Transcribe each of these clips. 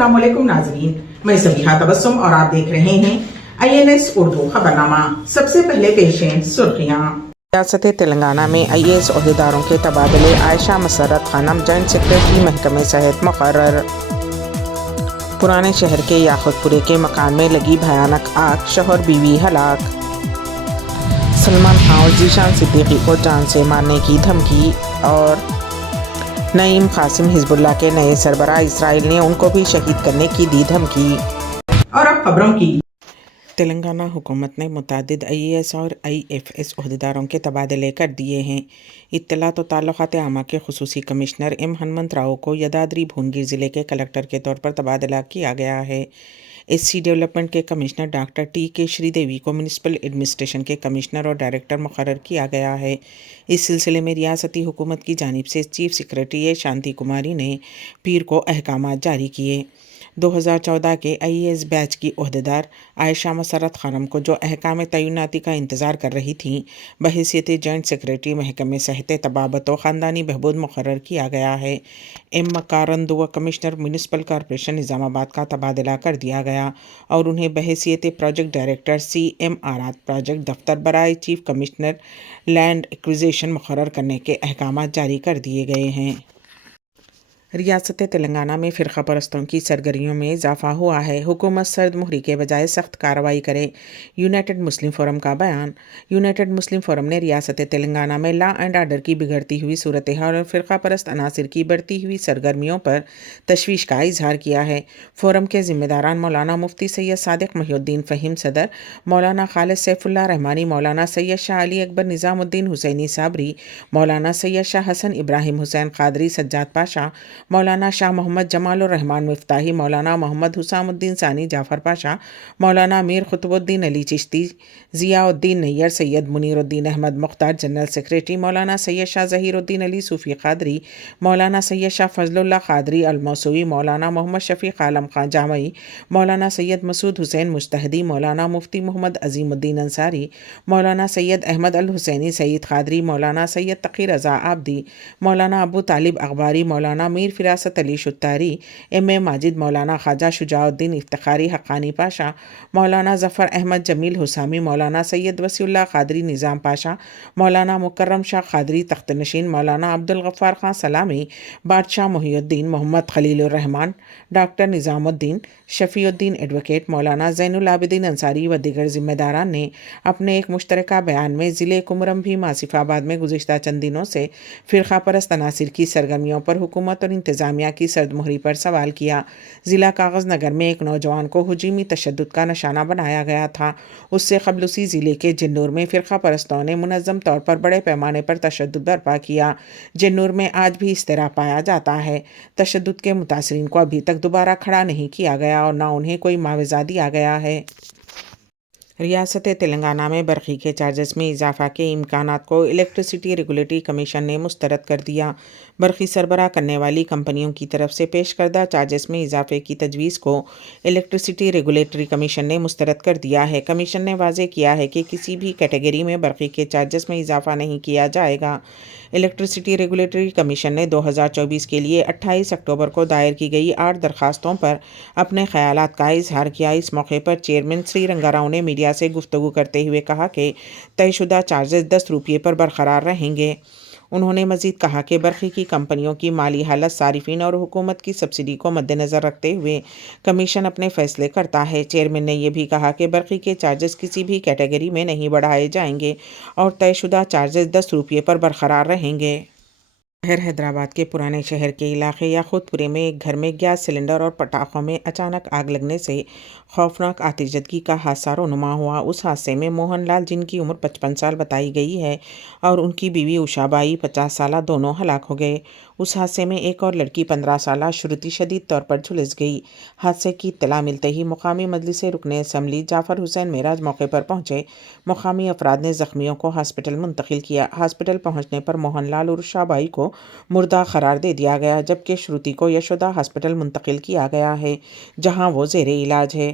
अस्सलाम वालेकुम नाज़रीन, मैं समीहा तबस्सुम और आप देख रहे हैं INS उर्दू खबरनामा। सबसे पहले पेश हैं सुर्खियां। रियासत तेलंगाना में IAS ओहदेदारों के तबादले, आयशा मसर्रत खानम जॉइंट सेक्रेटरी महकमे सेहत मुकर्रर। पुराने शहर के याखुतपुरे के मकान में लगी भयानक आग, शौहर बीवी हलाक। सलमान खान और ज़ीशान सिद्दीकी को जान से मारने की धमकी। और नईम कासिम हिजबुल्लाह के नए सरबराह, इसराइल ने उनको भी शहीद करने की दी धमकी। और अब खबरों की। तेलंगाना हुकूमत ने मुतअद्दिद IAS और IFS ओहदेदारों के तबादले कर दिए हैं। इत्तलात व ताल्लुकात आमा के खुसूसी कमिश्नर M हनुमंत राव को यदाद्री भुवनगिर ज़िले के कलेक्टर के तौर पर तबादला किया गया है। SC डेवलपमेंट के कमिश्नर डॉक्टर TK श्रीदेवी को म्यूनिसिपल एडमिनिस्ट्रेशन के कमिश्नर और डायरेक्टर मुकर्रर किया गया है। इस सिलसिले में रियासती हुकूमत की जानिब से चीफ सेक्रेटरी शांति कुमारी ने पीर को अहकाम जारी किए। 2014 के IAS बैच की ओहदेदार आयशा मसर्रत खानम को जो अहकाम तैनाती का इंतज़ार कर रही थीं, बहैसियत जॉइंट सेक्रेटरी महकमे सेहत तबाबत व ख़ानदानी बहबूद मुकर्रर किया गया है। M मकारंद व कमिश्नर म्यूनिसिपल कॉरपोरेशन निज़ामाबाद का तबादला कर दिया गया और उन्हें बहैसियत प्रोजेक्ट डायरेक्टर CMR प्रोजेक्ट दफ्तर बराए चीफ कमिश्नर लैंड एक्विजिशन मुकर्रर करने के अहकाम जारी कर दिए गए हैं। रियासत तेलंगाना में फ़िरका परस्तों की सरगर्मियों में इजाफा हुआ है। हुकूमत सर्द मुहरी के बजाय सख्त कार्रवाई करे, यूनाइटेड मुस्लिम फोरम का बयान। यूनाइटेड मुस्लिम फोरम ने रियासत तेलंगाना में लॉ एंड आर्डर की बिगड़ती हुई सूरत हाल और फ़िरका परस्त अनासिर की बढ़ती हुई सरगर्मियों पर तशवीश का इजहार किया है। फोरम के ज़िम्मेदारान मौलाना मुफ्ती सैयद सादिक महिउद्दीन फ़हीम सदर, मौलाना खालिद सैफुल्लाह रहमानी, मौलाना सैयद शाह अली अकबर निज़ामुद्दीन हुसैनी साबरी, मौलाना सैयद शाह हसन इब्राहिम हुसैन कादरी सज्जाद पाशा, मौलाना शाह मोहम्मद जमाल रहमान मुफ्ताही, मौलाना मोहम्मद हुसामुद्दीन सानी जाफ़र पाशा, मौलाना मीर खुतबुद्दीन अली चिश्ती, ज़ियाउद्दीन नैयर, सैयद मुनीरुद्दीन अहमद मुख्तार जनरल सेक्रेटरी, मौलाना सैयद शाह ज़हीरुद्दीन अली सूफ़ी कादरी, मौलाना सैयद शाह फजलुल्लाह कादरी अलमौसूवी, मौलाना मोहम्मद शफ़ीक़ आलम खान जामई, मौलाना सैयद मसूद हुसैन मुस्तहदी, मौलाना मुफ्ती मोहम्मद अज़ीमुद्दीन अंसारी, मौलाना सैयद अहमद अल हुसैनी सईद कादरी, मौलाना सैयद तक़ी रज़ा आबदी, मौलाना अबू तालिब अखबारी, मौलाना मीर फिरासत अली शुत्तारी, M.A. माजिद, मौलाना ख्वाजा शुजाउद्दीन इफ्तिखारी हक़ानी पाशा, मौलाना ज़फ़र अहमद जमील हुसामी, मौलाना सैयद वसीउल्लाह कादरी निज़ाम पाशा, मौलाना मुकर्रम शाह कादरी तख्त नशीन, मौलाना अब्दुल गफ़्फ़ार खान सलामी, बादशाह मोहिउद्दीन, मोहम्मद खलीलुर रहमान, डॉक्टर निज़ामुद्दीन, शफ़ीउद्दीन एडवोकेट, मौलाना ज़ैनुल आबिदीन अंसारी व दीगर ज़िम्मेदारान ने अपने एक मुश्तरका बयान में ज़िले कुमरम भी आसिफ़ाबाद में गुज़िश्ता चंद दिनों से फ़िरका परस्त अनासिर की सरगर्मियों पर हुकूमत और इंतज़ामिया की सर्द मुहरी पर सवाल किया। ज़िला कागज़ नगर में एक नौजवान को हुजूमी तशद्दुद का निशाना बनाया गया था। उससे क़ब्ल उसी ज़िले के जन्नूर में फ़िरका परस्तों ने मुनज़्ज़म तौर पर बड़े पैमाने पर तशद्दुद बर्पा किया। जन्नूर में आज भी इस तरह पाया जाता है। तशद्दुद के मुतासिरीन को अभी तक दोबारा खड़ा नहीं किया गया और ना उन्हें कोई मुआवज़ा दिया गया है। रियासत तेलंगाना में बरक़ी के चार्जेस में इजाफा के इम्कानात को इलेक्ट्रिसिटी रेगुलेटरी कमीशन ने मुस्तरद कर दिया। बरक़ी सरबराह करने वाली कंपनियों की तरफ से पेश करदा चार्जेस में इजाफे की तजवीज़ को इलेक्ट्रिसिटी रेगुलेटरी कमीशन ने मुस्तरद कर दिया है। कमीशन ने वाज़ेह किया है कि किसी भी कैटेगरी में बरक़ी के चार्जेस में इजाफा नहीं किया जाएगा। इलेक्ट्रिसिटी रेगुलेटरी कमीशन ने 2024 के लिए 28 अक्टूबर को दायर की गई 8 दरखास्तों पर अपने ख़यालात का इजहार किया। इस मौके पर चेयरमैन श्री रंगाराव ने मीडिया से गुफ्तगू करते हुए कहा कि तयशुदा चार्जेस 10 रुपये पर बरकरार रहेंगे। उन्होंने मज़ीद कहा कि बरक़ी की कंपनियों की माली हालत, सारिफिन और हुकूमत की सब्सिडी को मद्देनज़र रखते हुए कमीशन अपने फ़ैसले करता है। चेयरमैन ने यह भी कहा कि बरक़ी के चार्जेस किसी भी कैटेगरी में नहीं बढ़ाए जाएंगे और तयशुदा चार्जेस 10 रुपये पर बरकरार रहेंगे। शहर हैदराबाद के पुराने शहर के इलाके याखुतपुरे में एक घर में गैस सिलेंडर और पटाखों में अचानक आग लगने से खौफनाक आतिशबाज़ी का हादसा रोनुमा हुआ। उस हादसे में मोहन लाल, जिनकी उम्र 55 साल बताई गई है, और उनकी बीवी उषाबाई 50 साल दोनों हलाक हो गए। उस हादसे में एक और लड़की 15 साल श्रुति शदीद तौर पर झुलस गई। हादसे की इत्तला मिलते ही मुकामी मजलिस रुकन असम्बली जाफ़र हुसैन मेराज मौके पर पहुंचे। मुकामी अफराद ने ज़ख्मियों को हॉस्पिटल मुंतकिल किया। हॉस्पिटल पहुंचने पर मोहन लाल और उषाबाई को मुर्दा करार दे दिया गया, जबकि श्रुति को यशोदा हॉस्पिटल मुंतकिल किया गया है, जहां वो ज़ेरे इलाज है।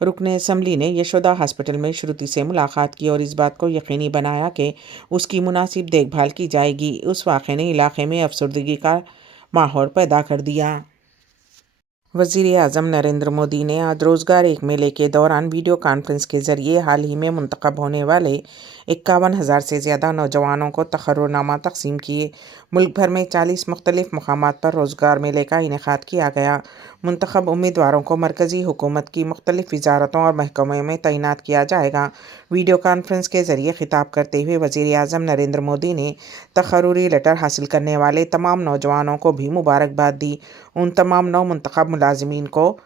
रुकन असम्बली ने यशोदा हॉस्पिटल में श्रुति से मुलाकात की और इस बात को यकीनी बनाया कि उसकी मुनासिब देखभाल की जाएगी। उस वाक़े ने इलाके में अफसरदगी का माहौल पैदा कर दिया। वज़ीर आज़म नरेंद्र मोदी ने आज रोज़गार एक मेले के दौरान वीडियो कॉन्फ्रेंस के ज़रिए हाल ही में मुंतखब होने वाले 51,000 से ज़्यादा नौजवानों को तखर्रुरनामा तकसीम किए। मुल्क भर में 40 मुख्तलिफ मकामात पर रोज़गार मेले का इनेकाद किया गया। मुंतखब उम्मीदवारों को मरकज़ी हुकूमत की मुख्तलिफ वज़ारतों और महकमों में तैनात किया जाएगा। वीडियो कॉन्फ्रेंस के ज़रिए खिताब करते हुए वज़ीर आज़म नरेंद्र मोदी ने तखर्रुरी लेटर हासिल करने वाले तमाम नौजवानों को भी मुबारकबाद दी। उन तमाम नौ मुंतखब मुलाजिमीन को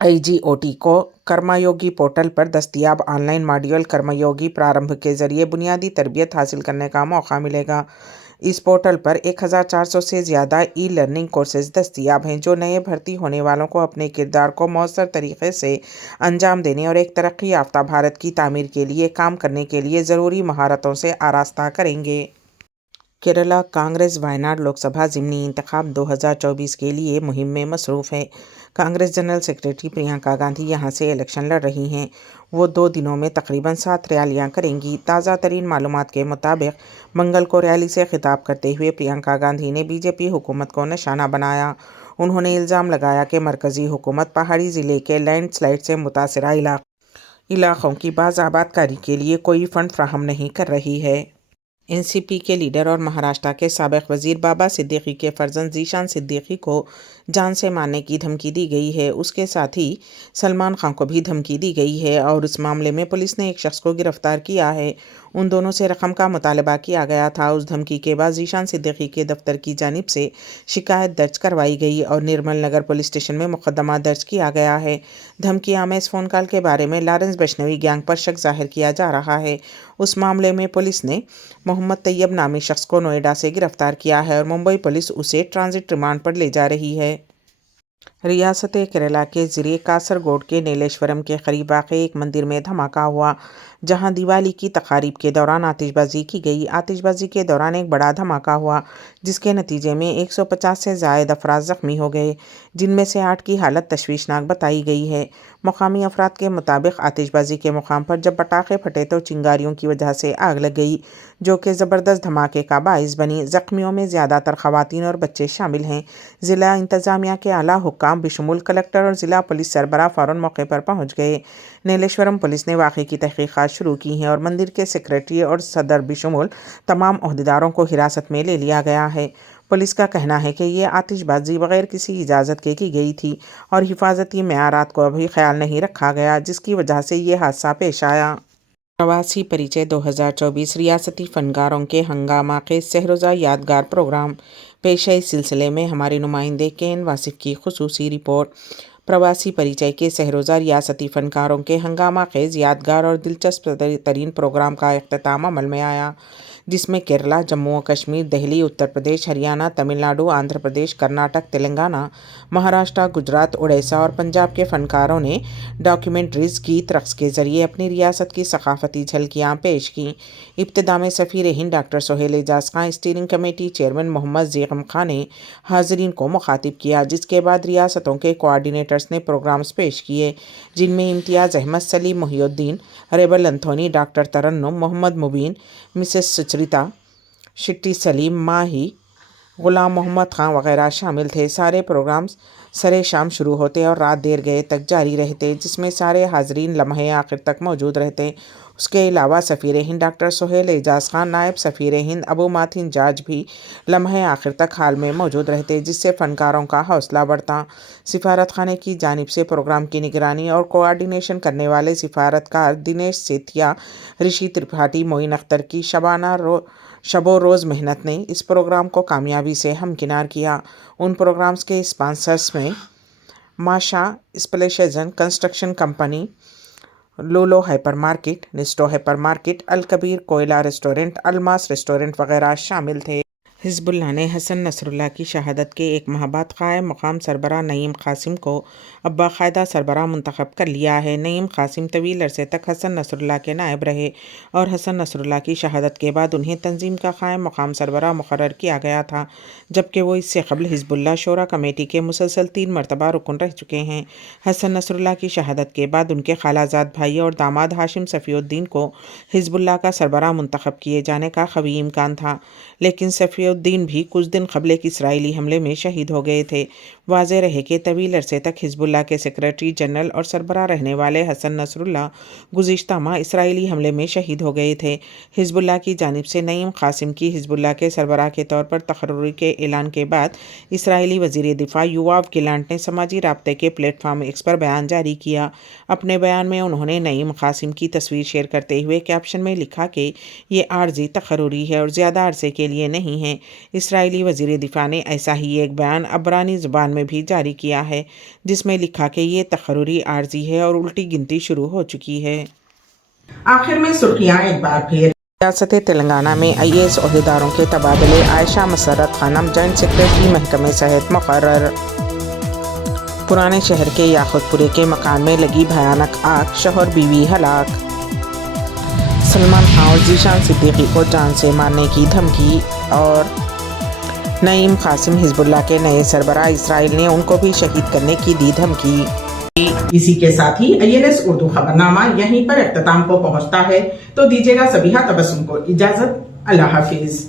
IGOT को कर्मयोगी पोर्टल पर दस्तयाब ऑनलाइन मॉड्यूल कर्मयोगी प्रारंभ के ज़रिए बुनियादी तरबियत हासिल करने का मौका मिलेगा। इस पोर्टल पर 1400 से ज़्यादा लर्निंग कोर्सेज दस्तयाब हैं जो नए भर्ती होने वालों को अपने किरदार को मौसर तरीके से अंजाम देने और एक तरक्की याफ्ता भारत की तामीर के लिए काम करने के लिए ज़रूरी महारतों से आरास्ता करेंगे। केरला कांग्रेस वायनाड लोकसभा ज़िमनी इंतखाब 2024 के लिए मुहिम में मसरूफ़ है। कांग्रेस जनरल सेक्रेटरी प्रियंका गांधी यहां से इलेक्शन लड़ रही हैं। वो 2 दिनों में तकरीबन 7 रैलियां करेंगी। ताज़ा तरीन मालूमात के मुताबिक मंगल को रैली से खिताब करते हुए प्रियंका गांधी ने बीजेपी हुकूमत को निशाना बनाया। उन्होंने इल्ज़ाम लगाया कि मरकज़ी हुकूमत पहाड़ी ज़िले के लैंडस्लाइड से मुतासरा इलाक़ों की बाज़ाबादकारी के लिए कोई फ़ंड फ्राहम नहीं कर रही है। NCP के लीडर और महाराष्ट्र के साबिक़ वज़ीर बाबा सिद्दीकी के फर्जंद ज़ीशान सिद्दीकी को जान से मारने की धमकी दी गई है। उसके साथ ही सलमान खान को भी धमकी दी गई है और इस मामले में पुलिस ने एक शख्स को गिरफ्तार किया है। उन दोनों से रकम का मुतालबा किया गया था। उस धमकी के बाद ज़ीशान सिद्दीकी के दफ्तर की जानिब से शिकायत दर्ज करवाई गई और निर्मल नगर पुलिस स्टेशन में मुकदमा दर्ज किया गया है। धमकी आमेज फ़ोन कॉल के बारे में लॉरेंस वैष्णवी गैंग पर शक जाहिर किया जा रहा है। उस मामले में पुलिस ने मोहम्मद तैयब नामी शख्स को नोएडा से गिरफ्तार किया है और मुंबई पुलिस उसे ट्रांजिट रिमांड पर ले जा रही है। रियासत केरला के ज़िले कासरगोड के नीलेश्वरम के करीब वाक़े एक मंदिर में धमाका हुआ जहां दिवाली की तकारीब के दौरान आतिशबाजी की गई। आतिशबाजी के दौरान एक बड़ा धमाका हुआ जिसके नतीजे में 150 से ज़ायद अफराद ज़ख्मी हो गए, जिनमें से 8 की हालत तशवीशनाक बताई गई है। मकामी अफराद के मुताबिक आतिशबाजी के मुकाम पर जब पटाखे फटे तो चिंगारियों की वजह से आग लग गई जो कि ज़बरदस्त धमाके का बाइस बनी। ज़ख्मियों में ज़्यादातर ख़वातीन और बच्चे शामिल हैं। ज़िला इंतज़ामिया के आला हुक्काम बिशमुल कलेक्टर और ज़िला पुलिस सरबराह फ़ौरन मौके पर पहुंच गए। नीलेश्वरम पुलिस ने वाक़े की तहक़ीक़ात शुरू की हैं और मंदिर के सेक्रेटरी और सदर बिशमुल तमाम ओहदेदारों को हिरासत में ले लिया गया है। पुलिस का कहना है कि ये आतिशबाजी बग़ैर किसी इजाज़त के की गई थी और हिफाजती मेयारात को अभी ख्याल नहीं रखा गया, जिसकी वजह से ये हादसा पेश आया। प्रवासी परिचय 2024 रियासती फ़नकारों के हंगामा के सहरोज़ा यादगार प्रोग्राम पेश है। इस सिलसिले में हमारे नुमाइंदे केन वासिफ की खुसूसी रिपोर्ट। प्रवासी परिचय के सहरोज़ा रियासती फ़नकारों के हंगामा खेज़ यादगार और दिलचस्प तरीन प्रोग्राम का इख्तिताम अमल में आया, जिसमें केरला, जम्मू व कश्मीर, दिल्ली, उत्तर प्रदेश, हरियाणा, तमिलनाडु, आंध्र प्रदेश, कर्नाटक, तेलंगाना, महाराष्ट्र, गुजरात, उड़ीसा और पंजाब के फ़नकारों ने डॉक्यूमेंट्रीज़, गीत, रक़्स के ज़रिए अपनी रियासत की सकाफ़ती झलकियाँ पेश की। इब्तिदा में सफ़ीर हिंद डॉक्टर सोहेल एजाज खां, स्टीयरिंग कमेटी चेयरमैन मोहम्मद ज़ीग़म खां ने हाज़रीन को मुखातिब किया, जिसके बाद रियासतों के कोआर्डिनेटर्स ने प्रोग्राम्स पेश किए, जिनमें इम्तियाज़ अहमद, सलीम मुहिउद्दीन, रेबल अंथोनी, डॉक्टर तरन्नुम, मोहम्मद मुबीन, मिसेस सुचरिता, शिट्टी सलीम, माही, ग़ुलाम मोहम्मद खां वगैरह शामिल थे। सारे प्रोग्राम्स सरे शाम शुरू होते और रात देर गए तक जारी रहते, जिसमें सारे हाज़रीन लम्हे आखिर तक मौजूद रहते। उसके अलावा सफ़ीर हिंद डॉक्टर सोहेल एजाज खां, नायब सफ़ीर हिंद अबू माथिन जाज भी लम्हे आखिर तक हाल में मौजूद रहते, जिससे फ़नकारों का हौसला बढ़ता। सिफारत खाने की जानिब से प्रोग्राम की निगरानी और कोआर्डिनेशन करने वाले सिफारतकार दिनेश सेठिया, ऋषि त्रिपाठी, मोइन अख्तर की शबो रोज़ मेहनत ने इस प्रोग्राम को कामयाबी से हमकिनार किया। उन प्रोग्राम्स के स्पॉन्सर्स में माशा स्पेशलाइजेशन कंस्ट्रक्शन कंपनी, लूलो हाइपर मार्केट, निस्टो हाइपर मार्केट, अल कबीर कोयला रेस्टोरेंट, अलमास रेस्टोरेंट वगैरह शामिल थे। हिज़्बुल्लाह ने हसन नसरुल्लाह की शहादत के एक माह बाद क़ायम मकाम सरबराह नईम क़ासिम को अब बाकायदा सरबराह मुंतखब कर लिया है। नईम क़ासिम तवील अरसे तक हसन नसरुल्लाह के नायब रहे और हसन नसरुल्लाह की शहादत के बाद उन्हें तंजीम का क़ायम मकाम सरबराह मुक़र्रर किया गया था, जबकि वो इससे क़ब्ल हिज़्बुल्लाह शोरा कमेटी के मुसलसल 3 मरतबा रुकन रह चुके हैं। हसन नसरुल्लाह की शहादत के बाद उनके खालाजाद भाई और दामाद हाशिम सफ़ीउद्दीन को हिज़्बुल्लाह का सरबराह मुंतखब किए जाने का क़वी इम्कान था, लेकिन सफ़ीउद्दीन नसीरुद्दीन भी कुछ दिन कबल एक इसराइली हमले में शहीद हो गए थे। वाज़ेह रहे कि तवील अरसे तक हिजबुल्लाह के सेक्रेटरी जनरल और सरबराह रहने वाले हसन नसरुल्लाह गुज़िश्ता माह इसराइली हमले में शहीद हो गए थे। हिजबुल्लाह की जानिब से नईम कासिम की हिजबुल्लाह के सरबराह के तौर पर तकर्रुरी के ऐलान के बाद इसराइली वज़ीर दिफा योआव गिलांट ने समाजी राब्ते के प्लेटफॉर्म एक्स पर बयान जारी किया। अपने बयान में उन्होंने नईम कासिम की तस्वीर शेयर करते हुए कैप्शन में लिखा कि ये आर्जी तकर्रुरी है और ज़्यादा अरसे के लिए नहीं है। इसराइली वज़ीर दिफा ने ऐसा ही एक बयान अब्रानी ज़ुबान में भी जारी किया है, जिसमें लिखा कि ये तकर्रुरी आर्जी है और उल्टी गिनती शुरू हो चुकी है। आखिर में सुर्खियां एक बार फिर। रियासत तेलंगाना में IAS ओहदेदारों के तबादले, आयशा मसर्रत खानम जॉइंट सेक्रेटरी महकमे सेहत मुकर्रर। पुराने शहर के याकुतपुरे के मकान में लगी भयानक आग, शौहर बीवी हलाक। सलमान खान और ज़ीशान सिद्दीकी को जान से मारने की धमकी। और नईम कासिम हिजबुल्लाह के नए सरबराह, इसराइल ने उनको भी शहीद करने की दी धमकी। इसी के साथ ही INS उर्दू खबरनामा यहीं पर इख्तिताम को पहुंचता है, तो दीजिएगा सबीहा तबस्सुम को इजाजत। अल्लाह हाफिज।